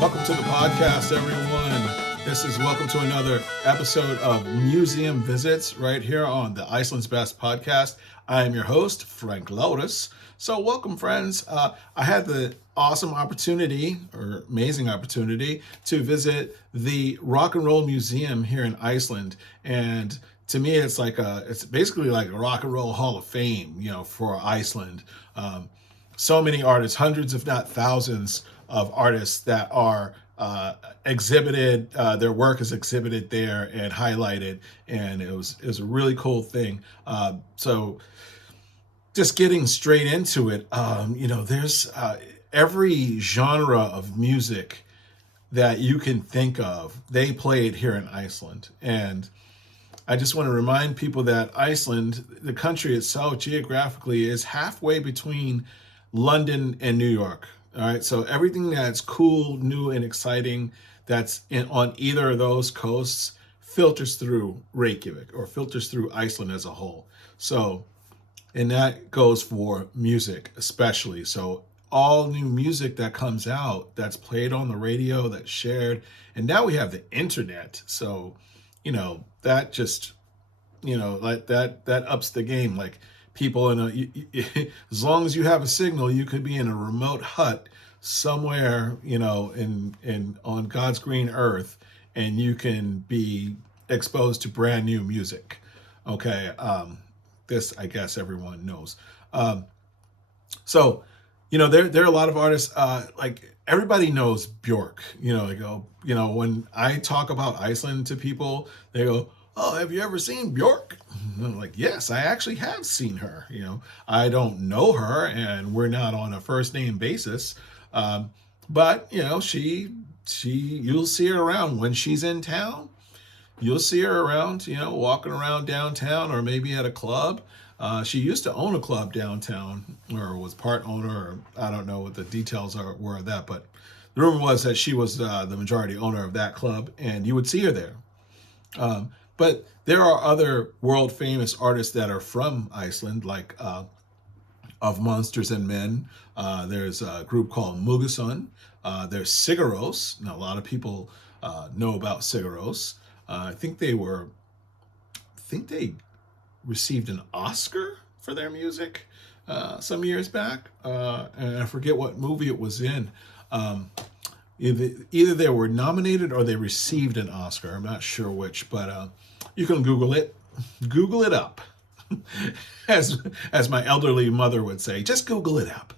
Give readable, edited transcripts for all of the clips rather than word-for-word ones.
Welcome to the podcast, everyone. This is welcome to another episode of Museum Visits right here on the Iceland's Best podcast. I am your host, Frank Lotus. So, welcome, friends. I had the awesome opportunity, or amazing opportunity, to visit the Rock and Roll Museum here in Iceland, and to me, it's basically like a Rock and Roll Hall of Fame, for Iceland. So many artists, hundreds if not thousands of artists that are exhibited. Their work is exhibited there and highlighted, and it was a really cool thing. So just getting straight into it, there's every genre of music that you can think of. They play it here in Iceland, and I just want to remind people that Iceland, the country itself, geographically is halfway between London and New York. All right, so everything that's cool, new, and exciting on either of those coasts filters through Reykjavik or filters through Iceland as a whole. So, and that goes for music especially. So, all new music that comes out, that's played on the radio, that's shared, and now we have the internet. So, that just, like that ups the game. Like, people as long as you have a signal, you could be in a remote hut somewhere, in on God's green earth, and you can be exposed to brand new music. Okay, this I guess everyone knows. So, there are a lot of artists. Like everybody knows Bjork. When I talk about Iceland to people, they go, "Oh, have you ever seen Bjork?" And I'm like, "Yes, I actually have seen her." I don't know her, and we're not on a first name basis. But you'll see her around when she's in town. You'll see her around, walking around downtown or maybe at a club. She used to own a club downtown, or was part owner, or I don't know what the details were of that, but the rumor was that she was the majority owner of that club, and you would see her there. But there are other world famous artists that are from Iceland, like of Monsters and Men. There's a group called Mugason. There's Sigaros. Now, a lot of people know about Sigaros. I think they received an Oscar for their music some years back, and I forget what movie it was in. Either they were nominated or they received an Oscar. I'm not sure which, but you can Google it. Google it up. as my elderly mother would say, just Google it up.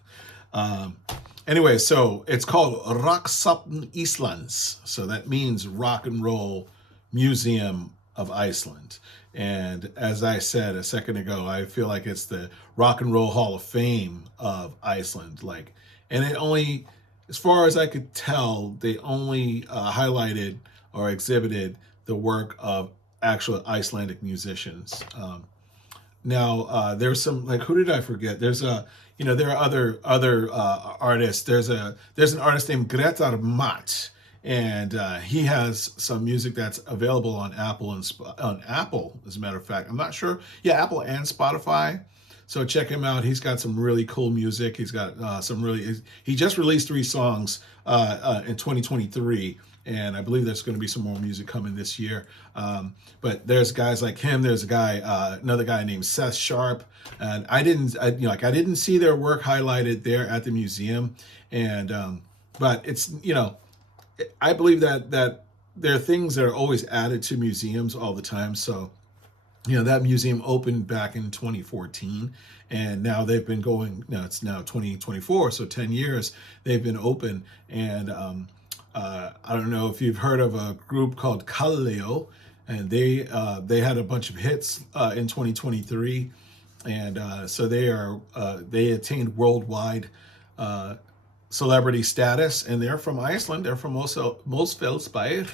Anyway, so it's called Rokksafn Íslands. So that means Rock and Roll Museum of Iceland. And as I said a second ago, I feel like it's the Rock and Roll Hall of Fame of Iceland. And it only, as far as I could tell, they only highlighted or exhibited the work of actual Icelandic musicians. Now, there's some, like, who did I forget? There are other artists. There's an artist named Grétar Matt, and he has some music that's available on Apple on Apple, as a matter of fact. I'm not sure. Yeah, Apple and Spotify. So check him out. He's got some really cool music. He's got he just released 3 songs in 2023. And I believe there's going to be some more music coming this year. But there's guys like him. There's another guy named Seth Sharp, and I didn't see their work highlighted there at the museum. And but it's I believe that there are things that are always added to museums all the time. So that museum opened back in 2014, and now they've been going. Now it's now 2024, so 10 years they've been open. And I don't know if you've heard of a group called Kallio, and they had a bunch of hits in 2023, and so they attained worldwide celebrity status, and they're from Iceland. They're from Mosfellsbær,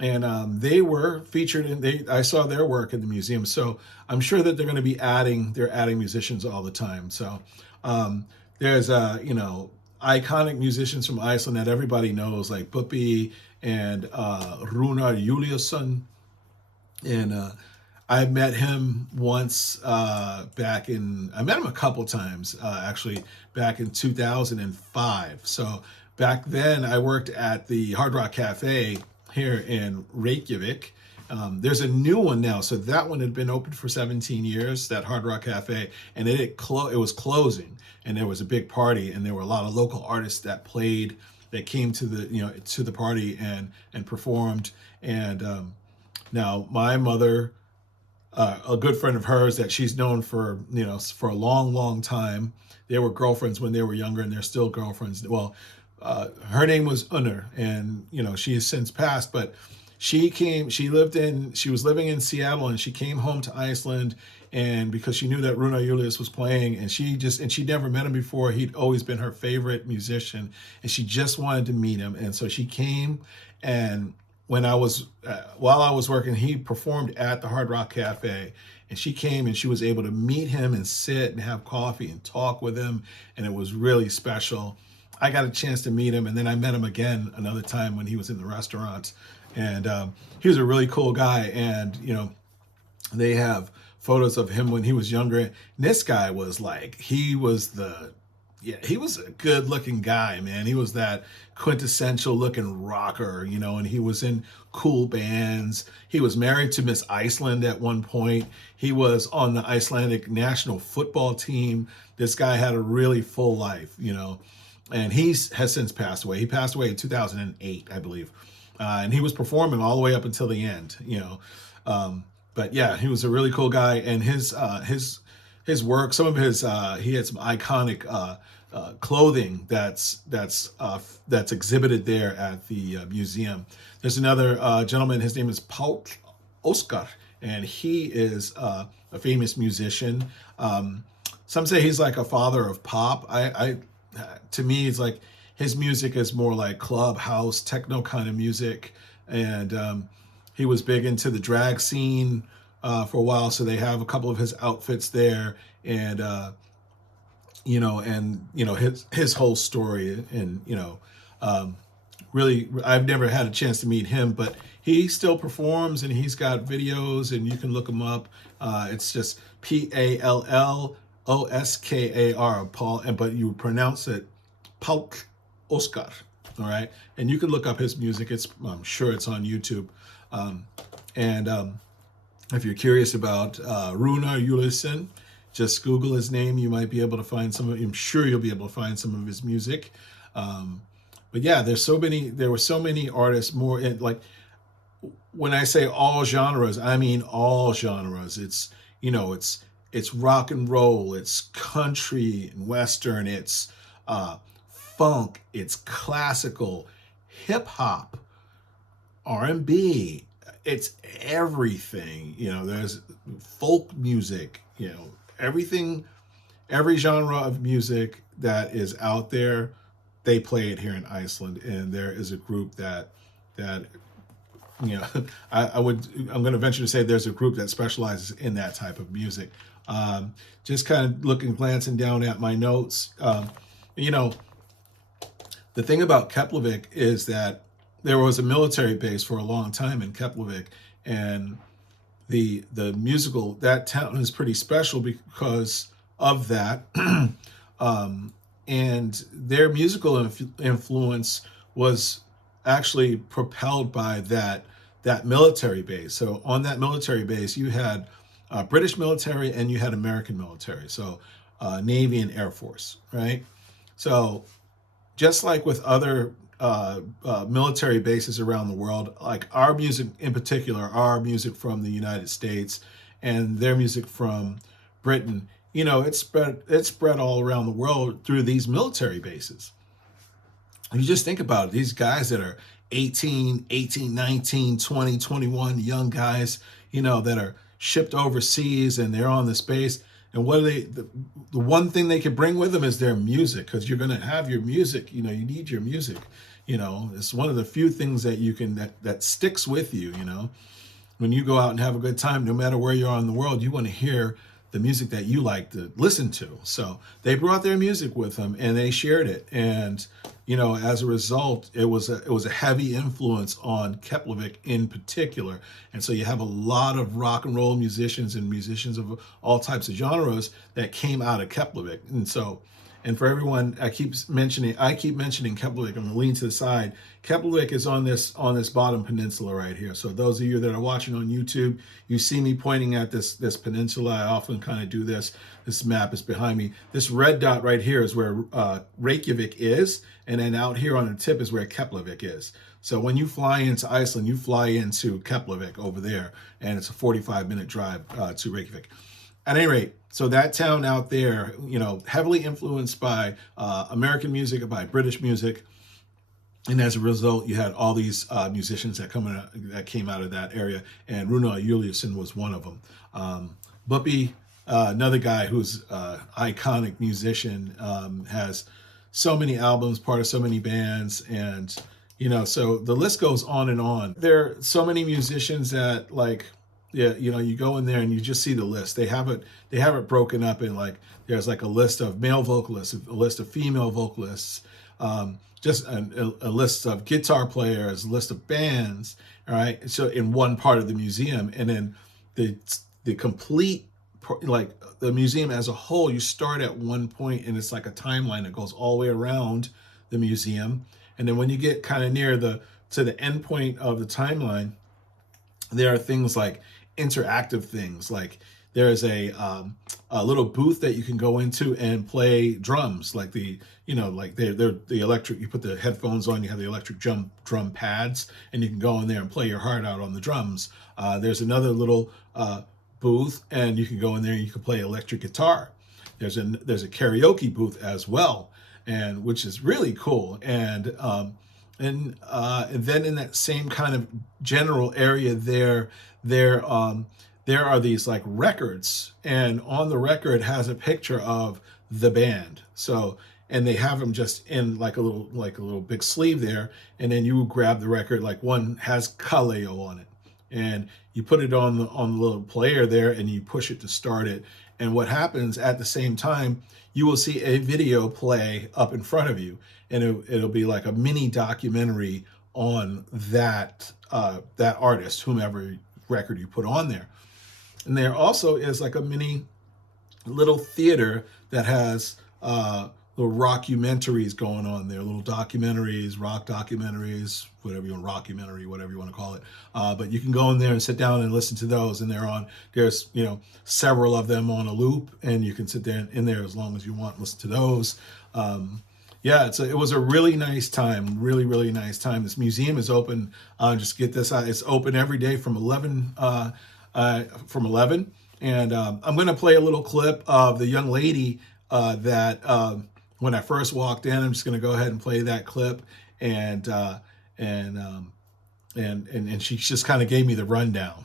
and they were featured I saw their work in the museum. So I'm sure that they're going to be adding musicians all the time. So there's iconic musicians from Iceland that everybody knows, like Bubbi and Runar Juliusson. And I met him once I met him a couple times, actually, back in 2005. So back then I worked at the Hard Rock Cafe here in Reykjavik. There's a new one now, so that one had been open for 17 years, that Hard Rock Cafe, and it was closing, and there was a big party, and there were a lot of local artists that played, that came to the to the party and performed. And now my mother, a good friend of hers that she's known for for a long, long time. They were girlfriends when they were younger, and they're still girlfriends. Well, her name was Unner, and she has since passed. But she was living in Seattle, and she came home to Iceland, and because she knew that Runa Julius was playing, and she'd never met him before. He'd always been her favorite musician, and she just wanted to meet him, and so she came. And while I was working, he performed at the Hard Rock Cafe, and she came and she was able to meet him and sit and have coffee and talk with him, and it was really special. I got a chance to meet him, and then I met him again another time when he was in the restaurant, and he was a really cool guy. And they have photos of him when he was younger. And this guy was like, he was a good looking guy, man. He was that quintessential looking rocker, and he was in cool bands. He was married to Miss Iceland at one point. He was on the Icelandic national football team. This guy had a really full life, and has since passed away. He passed away in 2008, I believe. And he was performing all the way up until the end, but yeah, he was a really cool guy. And his work, some of his, he had some iconic clothing that's exhibited there at the museum. There's another gentleman. His name is Paul Oskar, and he is a famous musician. Some say he's like a father of pop. To me, it's like his music is more like club house techno kind of music, and he was big into the drag scene for a while. So they have a couple of his outfits there, and his whole story, and really, I've never had a chance to meet him, but he still performs, and he's got videos, and you can look him up. It's just Palloskar, Paul, but you pronounce it Paul Oskar. All right, and you can look up his music. I'm sure it's on YouTube. And if you're curious about Runa Juliusson, just Google his name. You might be able to find I'm sure you'll be able to find some of his music. But yeah, there were so many artists, more like, when I say all genres, I mean all genres. It's rock and roll, it's country and western, it's funk, it's classical, hip hop, R&B, it's everything. There's folk music, everything, every genre of music that is out there, they play it here in Iceland. And there is a group that I'm going to venture to say there's a group that specializes in that type of music. Just kind of glancing down at my notes. The thing about Keflavik is that there was a military base for a long time in Keflavik, and the musical, that town is pretty special because of that. And their musical influence was actually propelled by that military base. So on that military base, you had British military and you had American military. So Navy and Air Force, right? So just like with other military bases around the world, like our music in particular, our music from the United States and their music from Britain, it's spread all around the world through these military bases. You just think about it, these guys that are 18, 19, 20, 21, young guys, that are shipped overseas, and they're on this base. And what are the one thing they can bring with them is their music, because you're going to have your music, you need your music. It's one of the few things that you can, that sticks with you, when you go out and have a good time, no matter where you are in the world, you want to hear the music that you like to listen to. So they brought their music with them and they shared it. And, as a result, it was a heavy influence on Keflavik in particular. And so you have a lot of rock and roll musicians and musicians of all types of genres that came out of Keflavik. And for everyone, I keep mentioning Keflavik. I'm going to lean to the side. Keflavik is on this bottom peninsula right here. So those of you that are watching on YouTube, you see me pointing at this peninsula. I often kind of do this. This map is behind me. This red dot right here is where Reykjavik is, and then out here on the tip is where Keflavik is. So when you fly into Iceland, you fly into Keflavik over there, and it's a 45-minute drive to Reykjavik. At any rate, so that town out there, heavily influenced by American music, by British music, and as a result, you had all these musicians that came out of that area, and Rune Juliusson was one of them. Buppy, another guy who's iconic musician, has so many albums, part of so many bands, and so the list goes on and on. There are so many musicians that you go in there and you just see the list. They have it broken up in there's a list of male vocalists, a list of female vocalists, just a list of guitar players, a list of bands. All right, so in one part of the museum, and then the complete the museum as a whole, you start at one point and it's like a timeline that goes all the way around the museum, and then when you get kind of near to the end point of the timeline, there are things like interactive things, like there's a little booth that you can go into and play drums, like the electric. You put the headphones on, you have the electric drum pads, and you can go in there and play your heart out on the drums. There's another little booth, and you can go in there and you can play electric guitar. There's a karaoke booth as well, and which is really cool. And then in that same kind of general area there are these records, and on the record has a picture of the band. So, and they have them just in like a little big sleeve there, and then you grab the record, one has Kaleo on it, and you put it on the little player there, and you push it to start it. And what happens at the same time, you will see a video play up in front of you, and it'll be like a mini documentary on that artist, whomever record you put on there. And there also is like a mini little theater that has little rockumentaries going on there, little documentaries, rock documentaries, whatever you want to call it. But you can go in there and sit down and listen to those, and there's several of them on a loop, and you can sit there in there as long as you want and listen to those. It was a really nice time, really, really nice time. This museum is open. Just get this out. It's open every day from 11. And I'm going to play a little clip of the young lady that when I first walked in. I'm just going to go ahead and play that clip, and she just kind of gave me the rundown.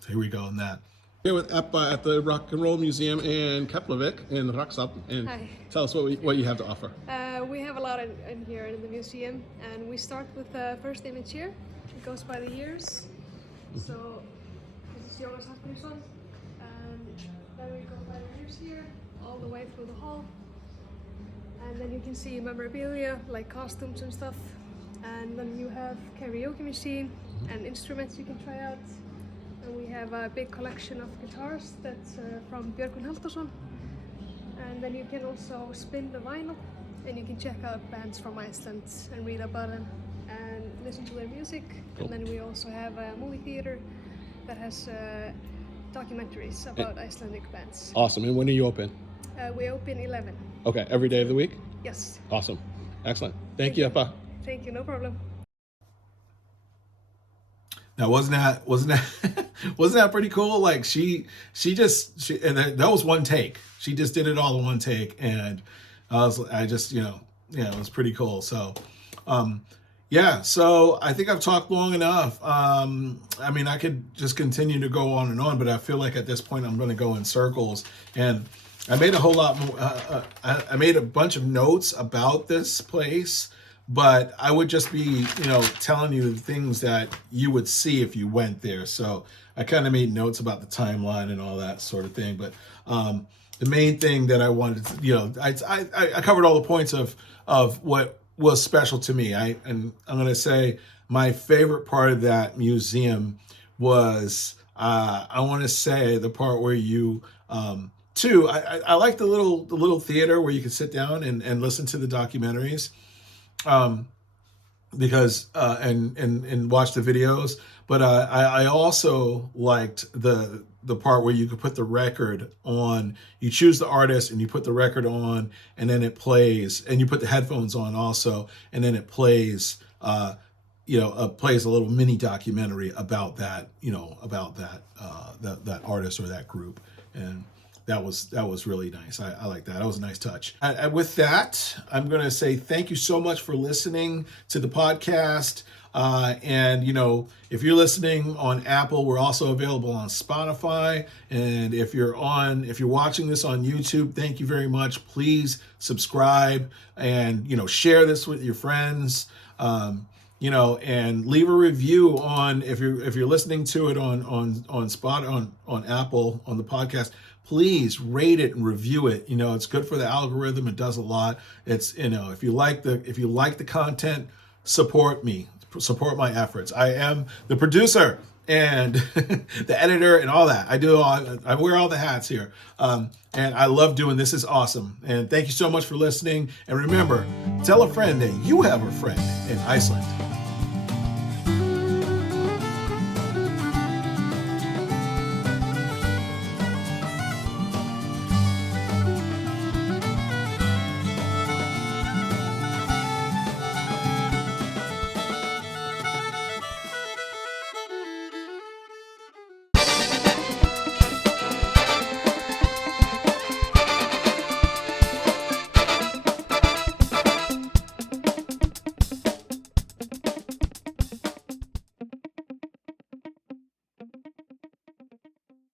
So here we go on that. Here with Eppa at the Rock and Roll Museum in Keflavik in Rokksafn, and Hi. Tell us what you have to offer. We have a lot in here in the museum, and we start with the first image here. It goes by the years. So this is Jonas Hallgrímsson, and then we go by the years here, all the way through the hall. And then you can see memorabilia, like costumes and stuff. And then you have karaoke machine and instruments you can try out. And we have a big collection of guitars that's from Björgvin Halldórsson. And then you can also spin the vinyl, and you can check out bands from Iceland and read about them and listen to their music. Cool. And then we also have a movie theater that has documentaries about Icelandic bands. Awesome. And when are you open? We open 11. Okay, every day of the week? Yes. Awesome. Excellent. Thank you, Eppa. Thank you, no problem. Now, wasn't that pretty cool? Like she and that was one take. She just did it all in one take, and it was pretty cool. So, so I think I've talked long enough. I could just continue to go on and on, but I feel like at this point I'm going to go in circles. And I made a whole lot more. I made a bunch of notes about this place, but I would just be, telling you the things that you would see if you went there. So I kind of made notes about the timeline and all that sort of thing. But the main thing that I wanted to, I covered all the points of what was special to me. And I'm going to say my favorite part of that museum was, I want to say the part where you too, I like the little theater where you can sit down and listen to the documentaries. Um, because and watch the videos. But I also liked the part where you could put the record on. You choose the artist and you put the record on, and then it plays. And you put the headphones on also, and then it plays. Plays a little mini documentary about that. About that artist or that group, and that was really nice. I like that. That was a nice touch. With that, I'm going to say thank you so much for listening to the podcast. And if you're listening on Apple, we're also available on Spotify. And if you're watching this on YouTube, thank you very much. Please subscribe and share this with your friends. And leave a review on if you're listening to it on Apple on the podcast. Please rate it and review it. It's good for the algorithm. It does a lot. It's if you like the content, support me, support my efforts. I am the producer and the editor and all that. I wear all the hats here. And I love doing this. Is awesome. And thank you so much for listening. And remember, tell a friend that you have a friend in Iceland.